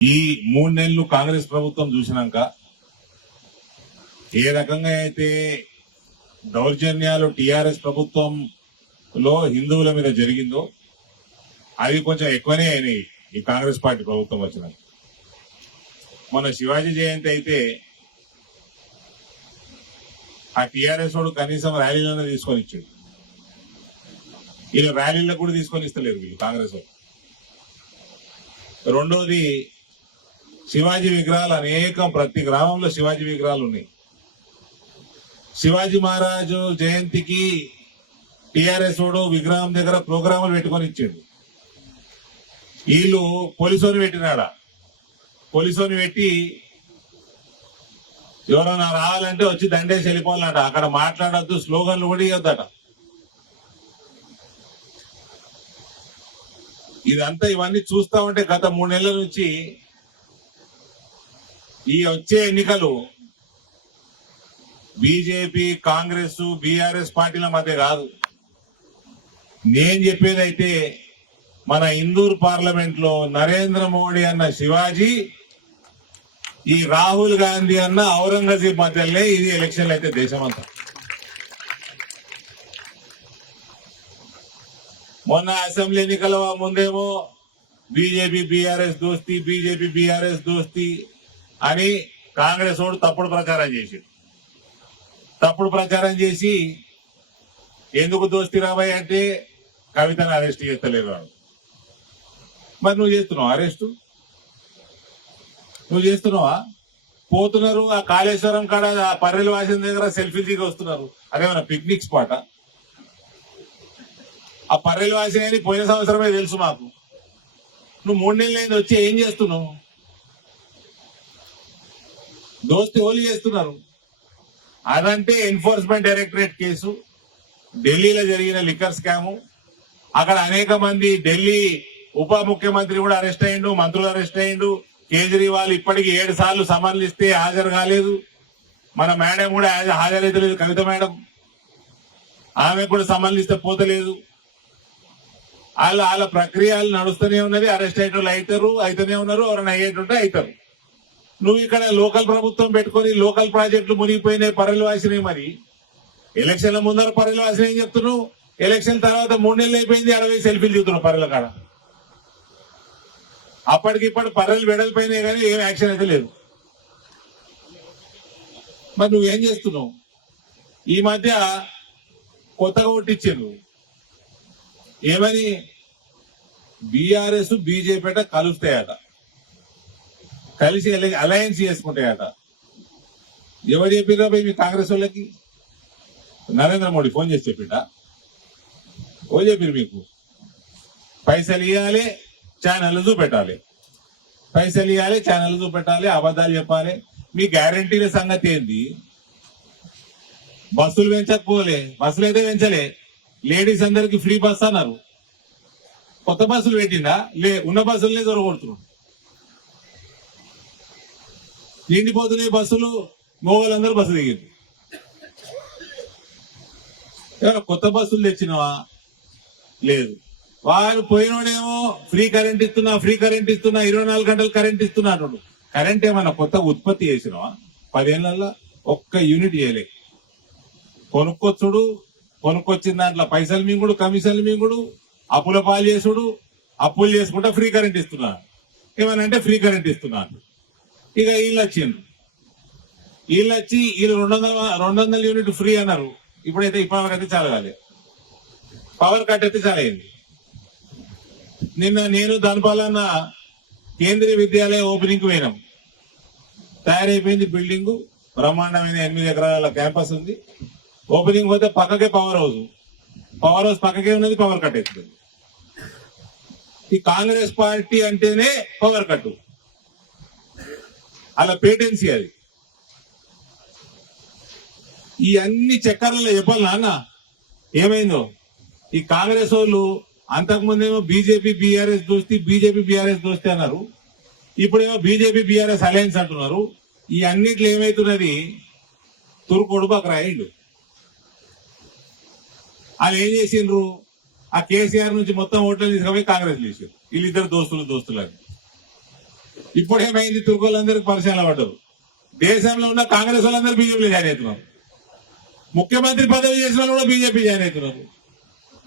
ఈ 3 నెలలు కాంగ్రెస్ ప్రభుత్వం చూసినాక ఏ రకంగా అయితే దౌర్జన్యాలు టిఆర్ఎస్ ప్రభుత్వంలో హిందువుల మీద జరిగిందో అవి కొంచెం ఎక్కువనే అయినాయి ఈ కాంగ్రెస్ పార్టీ ప్రభుత్వం వచ్చినాక. మొన్న శివాజీ జయంతి అయితే ఆ టిఆర్ఎస్ వాడు కనీసం ర్యాలీలోనే తీసుకొని ఇచ్చాడు. వీళ్ళు ర్యాలీలో కూడా తీసుకొని ఇస్తలేరు వీళ్ళు కాంగ్రెస్ వాళ్ళు. రెండోది, శివాజీ విగ్రహాలు అనేకం, ప్రతి గ్రామంలో శివాజీ విగ్రహాలు ఉన్నాయి. శివాజీ మహారాజు జయంతికి టిఆర్ఎస్ వాడు విగ్రహం దగ్గర ప్రోగ్రాములు పెట్టుకొని ఇచ్చాడు. వీళ్ళు పోలీసుని పెట్టినాడా, పోలీసుని పెట్టి ఎవరైనా రావాలంటే వచ్చి దండేసి వెళ్ళిపోవాలన్నట. అక్కడ మాట్లాడద్దు, స్లోగన్లు కూడా ఇవ్వద్దట. ఇదంతా ఇవన్నీ చూస్తా ఉంటే గత 3 నెలల నుంచి ఈ వచ్చే ఎన్నికలు బీజేపీ, కాంగ్రెస్, బీఆర్ఎస్ పార్టీల మధ్య కాదు. నేను చెప్పేదైతే మన ఇందూరు పార్లమెంట్ లో నరేంద్ర మోడీ అన్న శివాజీ, ఈ రాహుల్ గాంధీ అన్న ఔరంగజేబ్ మధ్యలోనే ఇది ఎలక్షన్లు అయితే దేశమంతా. మొన్న అసెంబ్లీ ఎన్నికల ముందేమో బీజేపీ బీఆర్ఎస్ దోస్తి, బీజేపీ బీఆర్ఎస్ దోస్తి అని కాంగ్రెస్ వాడు తప్పుడు ప్రచారం చేసి ఎందుకు దోస్తి రాబాయి అంటే కవితను అరెస్ట్ చేస్తలేరు వాడు. మరి నువ్వు చేస్తున్నావు అరెస్టు? నువ్వు చేస్తున్నావా? పోతున్నారు ఆ కాళేశ్వరం కాడ ఆ పర్రెలు వాసిన దగ్గర సెల్ఫీ దిగి వస్తున్నారు. అదేమన్నా పిక్నిక్ స్పాటా? ఆ పర్రెలు వాసిన పోయిన సంవత్సరమే తెలుసు మాకు. నువ్వు 3 నెలలు అయింది వచ్చి ఏం చేస్తున్నావు? దోస్తి ఓలి చేస్తున్నారు. అదంటే ఎన్ఫోర్స్మెంట్ డైరెక్టరేట్ కేసు, ఢిల్లీలో జరిగిన లిక్కర్ స్కాము, అక్కడ అనేక మంది ఢిల్లీ ఉప ముఖ్యమంత్రి కూడా అరెస్ట్ అయ్యిండు, మంత్రులు అరెస్ట్ అయ్యిండు. కేజ్రీవాల్ ఇప్పటికి 7 సార్లు సమన్లు ఇస్తే హాజరు కాలేదు. మన మేడం కూడా హాజరైతలేదు, కవిత మేడం. ఆమె కూడా సమన్లు ఇస్తే పోతలేదు. వాళ్ళ ప్రక్రియలు నడుస్తూనే ఉన్నది. అరెస్ట్ అయ్యేటోళ్ళు అయితేనే ఉన్నారు, ఎవరైనా అయ్యేటుంటే అవుతారు. నువ్వు ఇక్కడ లోకల్ ప్రభుత్వం పెట్టుకుని లోకల్ ప్రాజెక్టులు మునిగిపోయినాయి, పర్రెలు వాసినాయి. మరి ఎలక్షన్ల ముందర పర్రెలు వాసినాయి ఏం చెప్తున్నావు? ఎలక్షన్ తర్వాత 3 నెలలు అయిపోయింది, 60 సెల్ఫీలు చూస్తున్నావు పర్రెల కాడ. అప్పటికిప్పుడు పర్రెలు వెడల్పోయినాయి కానీ ఏం యాక్షన్ అయితే లేదు. మరి నువ్వేం చేస్తున్నావు? ఈ మధ్య కొత్తగా కొట్టించారు ఏమని, బీఆర్ఎస్ బీజేపీ కలుస్తాయట, కలిసి అలయన్స్ చేసుకుంటాయట. ఎవరు చెప్పిరా పోయి మీ కాంగ్రెస్ వాళ్ళకి? నరేంద్ర మోడీ ఫోన్ చేసి చెప్పిండా? ఓ చెప్పిరు మీకు పైసలు ఇవ్వాలి, ఛానల్ చూపెట్టాలి, పైసలు ఇవ్వాలి, ఛానల్ చూపెట్టాలి, అబద్ధాలు చెప్పాలి. మీ గ్యారంటీల సంగతి ఏంది? బస్సులు పెంచకపోలే, బస్సులు అయితే పెంచలే. లేడీస్ అందరికి ఫ్రీ బస్ అన్నారు, కొత్త బస్సులు పెట్టిందా? ఉన్న బస్సులనే దొరకొడుతున్నారు. నిండిపోతున్నాయి బస్సులు, మోగోళ్ళందరూ బస్సు దిగింది. ఏమైనా కొత్త బస్సులు తెచ్చినవా? లేదు. వారు పోయినోడేమో ఫ్రీ కరెంట్ ఇస్తున్నా 24 గంటలు కరెంట్ ఇస్తున్నా అన్నాడు. కరెంట్ ఏమన్నా కొత్తగా ఉత్పత్తి చేసినవా? 10 ఏళ్లలో ఒక్క యూనిట్ చేయలే. కొనుక్కొచ్చిన దాంట్లో పైసలు మింగుడు, కమిషన్లు మింగుడు, అప్పుల పాలు చేసుడు, అప్పులు చేసుకుంటా ఫ్రీ కరెంట్ ఇస్తున్నా. ఏమనంటే ఫ్రీ కరెంట్ ఇస్తున్నాను. ఇక వీళ్ళు వచ్చిండ్రు, వీళ్ళు 200 యూనిట్ ఫ్రీ అన్నారు. ఇప్పటివరకైతే చాలా కాలేదు. పవర్ కట్ అయితే చాలా అయింది. నిన్న నేను దానిపాలన్న కేంద్రీయ విద్యాలయ ఓపెనింగ్ పోయినాం. తయారైపోయింది బిల్డింగ్, బ్రహ్మాండమైన 8 ఎకరాల క్యాంపస్ ఉంది. ఓపెనింగ్ పోతే పక్కకే పవర్ హౌస్ పక్కకే ఉన్నది, పవర్ కట్ అవుతుంది. ఈ కాంగ్రెస్ పార్టీ అంటేనే పవర్ కట్, అలా పేటెన్సీ అది. ఈ అన్ని చక్కర్లలో చెప్పాలి నాన్న ఏమైందో. ఈ కాంగ్రెస్ వాళ్ళు అంతకుముందేమో బీజేపీ బీఆర్ఎస్ దోస్తి అన్నారు, ఇప్పుడేమో బీజేపీ బీఆర్ఎస్ అలయన్స్ అంటున్నారు. ఈ అన్నిట్లో ఏమైతున్నది, తురుకోడు బకరాయిండు. వాళ్ళు ఏం చేసిండ్రు, ఆ కేసీఆర్ నుంచి మొత్తం ఓట్లను తీసుకుపోయి కాంగ్రెస్ చేసారు. వీళ్ళిద్దరు దోస్తులని. ఇప్పుడు ఏమైంది? తుర్కోళ్ళందరికీ పరిచయాలు పడ్డారు. దేశంలో ఉన్న కాంగ్రెస్ వాళ్ళందరూ బీజేపీలో జాయిన్ అవుతున్నారు. ముఖ్యమంత్రి పదవి చేసిన వాళ్ళు కూడా బీజేపీ జాయిన్ అవుతున్నారు.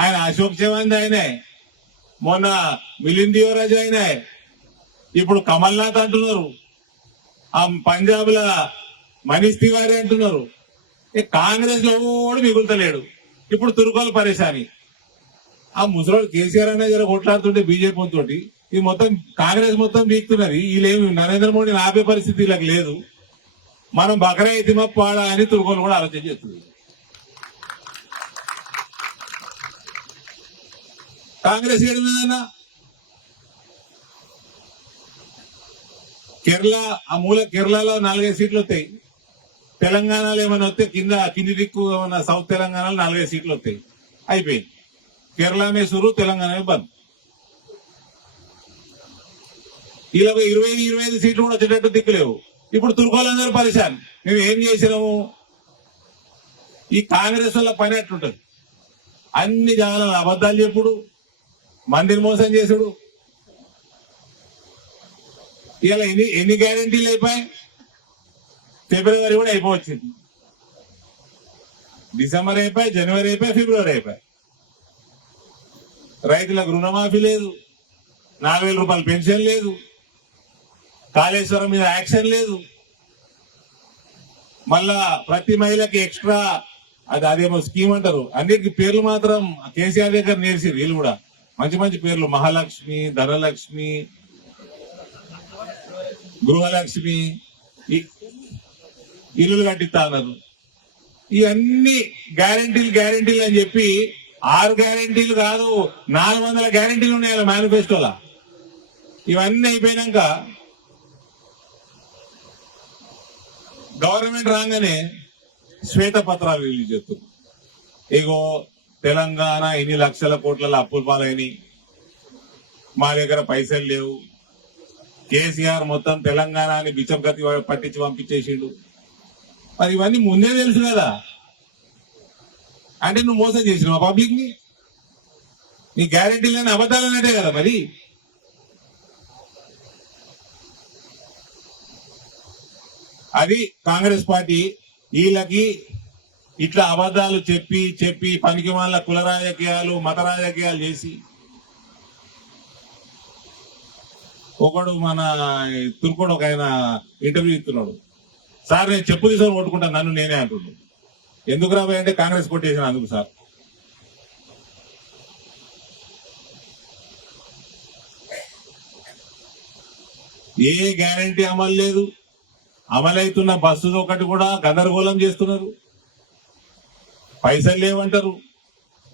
ఆయన అశోక్ చవాన్ ఆయనే, మొన్న మిలింద్ యువరాజ్ ఆయనే, ఇప్పుడు కమల్నాథ్ అంటున్నారు, ఆ పంజాబ్ ల మనీష్ తివారీ అంటున్నారు. కాంగ్రెస్ లో కూడా మిగులుతలేడు. ఇప్పుడు తుర్కోలు పరేశాని. ఆ ముసలోడు కేసీఆర్ అనే జర కొట్లాడుతుంటే బీజేపీ తోటి ఈ మొత్తం కాంగ్రెస్ మొత్తం వీక్తున్నది. వీళ్ళేమి నరేంద్ర మోడీని ఆపే పరిస్థితి వీళ్ళకి లేదు. మనం బకరా ఎత్తిమ పాడా అని తుర్కోలు కూడా ఆలోచన చేస్తుంది. కాంగ్రెస్ ఏడు మీదన్నా కేరళ, ఆ మూల కేరళలో 4-5 సీట్లు వస్తాయి. తెలంగాణలో ఏమైనా వస్తే కింది దిక్కు ఏమన్నా సౌత్ తెలంగాణలో 4-5 సీట్లు వస్తాయి. అయిపోయింది. కేరళ మే సురు, తెలంగాణ మే బంద్. ఇలా 25 సీట్లు కూడా వచ్చేటట్టు దిక్కులేవు. ఇప్పుడు తుర్కోలందరూ పరిశాన్. మేము ఏం చేసినాము? ఈ కాంగ్రెస్ వల్ల పని ఎట్లుంటది? అన్ని జాగాలలో అబద్ధాలు చెప్పుడు, మందిని మోసం చేసుడు. ఇలా ఎన్ని గ్యారెంటీలు అయిపోయాయి? ఫిబ్రవరి కూడా అయిపోవచ్చింది. డిసెంబర్ అయిపోయి, జనవరి అయిపోయి, ఫిబ్రవరి అయిపోయి. రైతులకు రుణమాఫీ లేదు, 4,000 రూపాయలు పెన్షన్ లేదు, కాళేశ్వరం మీద యాక్షన్ లేదు. మళ్ళా ప్రతి మహిళకి ఎక్స్ట్రా అదేమో స్కీమ్ అంటారు. అన్నిటికీ పేర్లు మాత్రం కేసీఆర్ దగ్గర నేర్చారు. వీళ్ళు కూడా మంచి మంచి పేర్లు, మహాలక్ష్మి, ధనలక్ష్మి, గృహలక్ష్మి, ఇల్లులు కట్టిస్తా అన్నారు. ఇవన్నీ గ్యారెంటీలు అని చెప్పి 6 గ్యారెంటీలు కాదు 400 గ్యారెంటీలు ఉన్నాయి మేనిఫెస్టోలా. ఇవన్నీ అయిపోయినాక గవర్నమెంట్ రాగానే శ్వేతపత్రాలు రిలీజ్ చేస్తారు. ఇగో తెలంగాణ ఇన్ని లక్షల కోట్ల అప్పుల పాలైనవి, మా దగ్గర పైసలు లేవు, కేసీఆర్ మొత్తం తెలంగాణని బిచ్చం గతి పట్టించి పంపించేసిండు. మరి ఇవన్నీ ముందే తెలుసు కదా. అంటే నువ్వు మోసం చేసినావు పబ్లిక్ ని. నీ గ్యారెంటీలని అబద్ధాలన్నట్టే కదా. మరి అది కాంగ్రెస్ పార్టీ. వీళ్ళకి ఇట్లా అబద్ధాలు చెప్పి చెప్పి పనికి వాళ్ళ కుల రాజకీయాలు, మత రాజకీయాలు చేసి, ఒకడు మన తుర్కోడు ఒక ఆయన ఇంటర్వ్యూ ఇస్తున్నాడు. సార్ నేను చెప్పు తీసుకొని కొట్టుకుంటాను నన్ను నేనే అంటున్నాడు. ఎందుకు రాబోయే అంటే కాంగ్రెస్ కొట్టేసిన అందుకు సార్. ఏ గ్యారంటీ అమలు లేదు. అమలవుతున్న బస్సులు ఒకటి కూడా గందరగోళం చేస్తున్నారు. పైసలు లేవంటారు,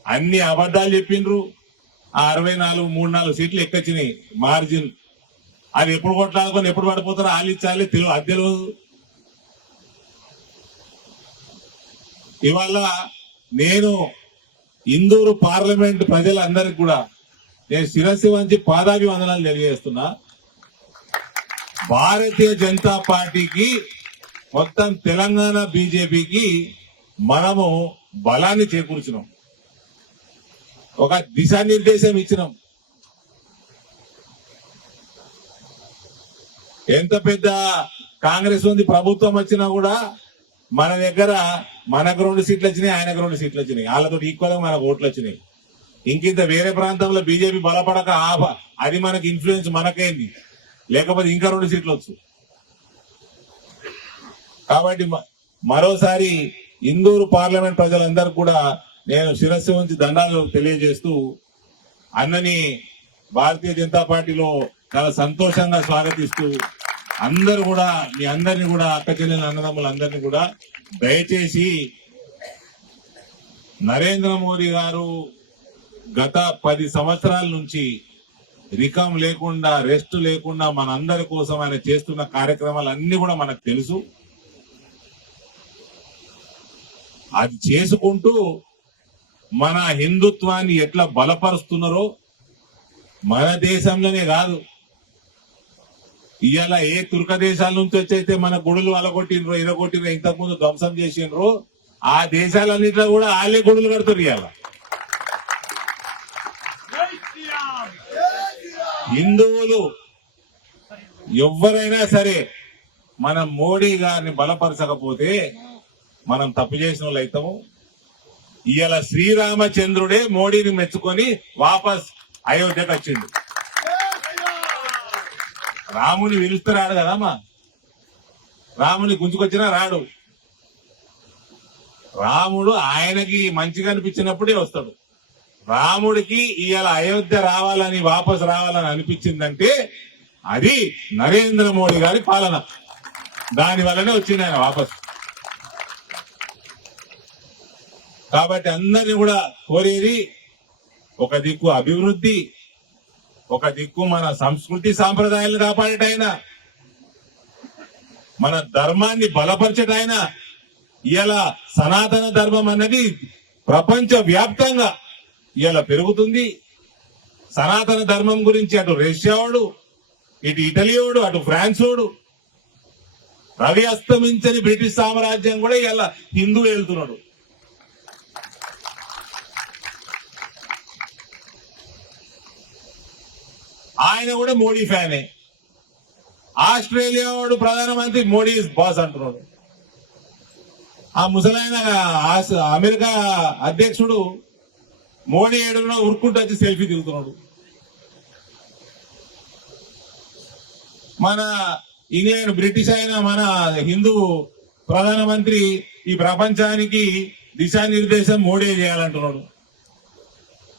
అన్ని అబద్ధాలు చెప్పిండ్రు. ఆ 64 సీట్లు ఎక్కచ్చినాయి మార్జిన్. అది ఎప్పుడు కొట్లాడుకొని ఎప్పుడు పడిపోతారో ఆలిచ్చాలి తెలియదు. ఇవాళ నేను ఇందూరు పార్లమెంట్ ప్రజలందరికీ కూడా నేను శిరస్సు వంచి పాదాభివందనాలు తెలియజేస్తున్నా. భారతీయ జనతా పార్టీకి, మొత్తం తెలంగాణ బీజేపీకి మనము బలాన్ని చేకూర్చినాం, ఒక దిశానిర్దేశం ఇచ్చినాం. ఎంత పెద్ద కాంగ్రెస్ ఉంది ప్రభుత్వం వచ్చినా కూడా మన దగ్గర మనకు 2 సీట్లు వచ్చినాయి, ఆయనకు 2 సీట్లు వచ్చినాయి. వాళ్ళతో ఈక్వల్ గా మనకు ఓట్లు వచ్చినాయి. ఇంకింత వేరే ప్రాంతంలో బీజేపీ బలపడక అది మనకి ఇన్ఫ్లుయెన్స్ మనకైంది. లేకపోతే ఇంకా 2 సీట్లు వచ్చు. కాబట్టి మరోసారి ఇందూరు పార్లమెంట్ ప్రజలందరికీ కూడా నేను శిరస్సు వంచి దండాలు తెలియజేస్తూ, అన్నని భారతీయ జనతా పార్టీలో చాలా సంతోషంగా స్వాగతిస్తూ, అందరూ కూడా మీ అందరినీ కూడా, అక్క చెల్లెల అన్నదమ్ములందరినీ కూడా దయచేసి నరేంద్ర మోడీ గారు గత 10 సంవత్సరాల నుంచి రికం లేకుండా, రెస్ట్ లేకుండా మనందరి కోసం ఆయన చేస్తున్న కార్యక్రమాలన్నీ కూడా మనకు తెలుసు. అది చేసుకుంటూ మన హిందుత్వాన్ని ఎట్లా బలపరుస్తున్నారో, మన దేశంలోనే కాదు, ఇవాళ ఏ తుర్క దేశాల నుంచి వచ్చైతే మన గుడులు అలగొట్టినరో, ఇరగొట్టినరో, ఇంతకుముందు ధ్వంసం చేసినరో, ఆ దేశాలన్నింటిలో కూడా వాళ్ళే గుడులు కడుతున్నారు. ఇవాళ హిందువులు ఎవరైనా సరే మనం మోడీ గారిని బలపరచకపోతే మనం తప్పు చేసిన వాళ్ళు అవుతాము. ఇవాళ శ్రీరామచంద్రుడే మోడీని మెచ్చుకొని వాపస్ అయోధ్యకు వచ్చిండు. రాముని పిలుస్తే రాడు కదమ్మా, రాముని గుంజుకొచ్చినా రాడు. రాముడు ఆయనకి మంచిగా అనిపించినప్పుడే వస్తాడు. రాముడికి ఇవాళ అయోధ్య రావాలని వాపస్ రావాలని అనిపించిందంటే అది నరేంద్ర మోడీ గారి పాలన. దాని వల్లనే వచ్చింది ఆయన వాపస్. కాబట్టి అందరినీ కూడా కోరేది ఒక దిక్కు అభివృద్ధి, ఒక దిక్కు మన సంస్కృతి సాంప్రదాయాలను కాపాడేటాయన, మన ధర్మాన్ని బలపరచటాయన. ఇలా సనాతన ధర్మం అన్నది ప్రపంచ వ్యాప్తంగా ఇలా పెరుగుతుంది. సనాతన ధర్మం గురించి అటు రష్యావాడు, ఇటు ఇటలీవాడు, అటు ఫ్రాన్సోడు, రవి అస్తమించని బ్రిటిష్ సామ్రాజ్యం కూడా ఇలా హిందూ వెళ్తున్నాడు. ఆయన కూడా మోడీ ఫ్యానే. ఆస్ట్రేలియా వాడు ప్రధానమంత్రి మోడీ బాస్ అంటున్నాడు. ఆ ముసలాయన అమెరికా అధ్యక్షుడు మోడీ ఏడులో ఉరుక్కుంటూ వచ్చి సెల్ఫీ దిగుతున్నాడు. మన ఇంగ్లాండ్ బ్రిటిష్ అయిన మన హిందూ ప్రధానమంత్రి ఈ ప్రపంచానికి దిశానిర్దేశం మోడీ చేయాలంటున్నాడు.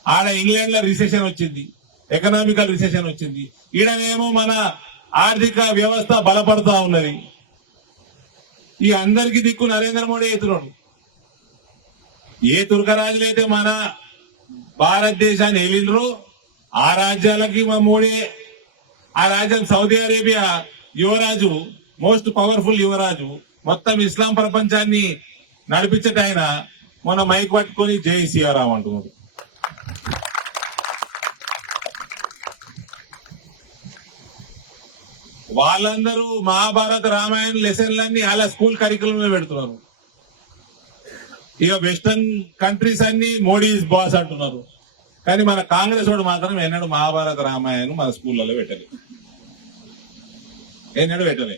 ఆడ ఇంగ్లాండ్ లో రిసెషన్ వచ్చింది, ఎకనామికల్ రిసెషన్ వచ్చింది. ఈడనేమో మన ఆర్థిక వ్యవస్థ బలపడతా ఉన్నది. ఈ అందరికీ దిక్కు నరేంద్ర మోడీ అవుతున్నాడు. ఏ తుర్కరాజులైతే మన భారతదేశాన్ని ఏలిండ్రో ఆ రాజ్యాలకి మా మోడీ. ఆ రాజ్యం సౌదీ అరేబియా యువరాజు, మోస్ట్ పవర్ఫుల్ యువరాజు, మొత్తం ఇస్లాం ప్రపంచాన్ని నడిపించట ఆయన మొన్న మైక్ పట్టుకొని జై సీఆరాం అంటున్నాడు. వాళ్ళందరూ మహాభారత రామాయణ లెసన్లన్నీ అలా స్కూల్ కరికులం లో పెడుతున్నారు. ఇక వెస్టర్న్ కంట్రీస్ అన్ని మోడీ ఇస్ బాస్ అంటున్నారు. కానీ మన కాంగ్రెస్ వాడు మాత్రం ఎన్నడూ మహాభారత రామాయణం మన స్కూళ్ళలో పెట్టలేదు, ఎన్నడూ పెట్టలే.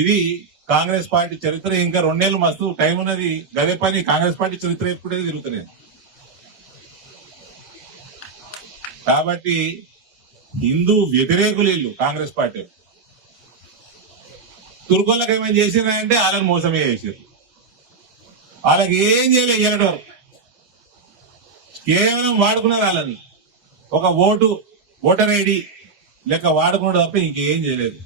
ఇది కాంగ్రెస్ పార్టీ చరిత్ర. ఇంకా 2 నెలలు మస్తు టైం ఉన్నది. గదే పని కాంగ్రెస్ పార్టీ చరిత్ర ఎప్పుడే తిరుగుతున్నాయి. కాబట్టి హిందూ వ్యతిరేకులు వీళ్ళు కాంగ్రెస్ పార్టీ. తుర్కోళ్ళకి ఏమైనా చేసినారంటే వాళ్ళని మోసమే చేసారు. వాళ్ళకి ఏం చేయలేదు ఇవ్వడం, కేవలం వాడుకున్నారు వాళ్ళని. ఒక ఓటర్ ఐడి లెక్క వాడుకున్నాడు తప్ప ఇంకేం చేయలేదు.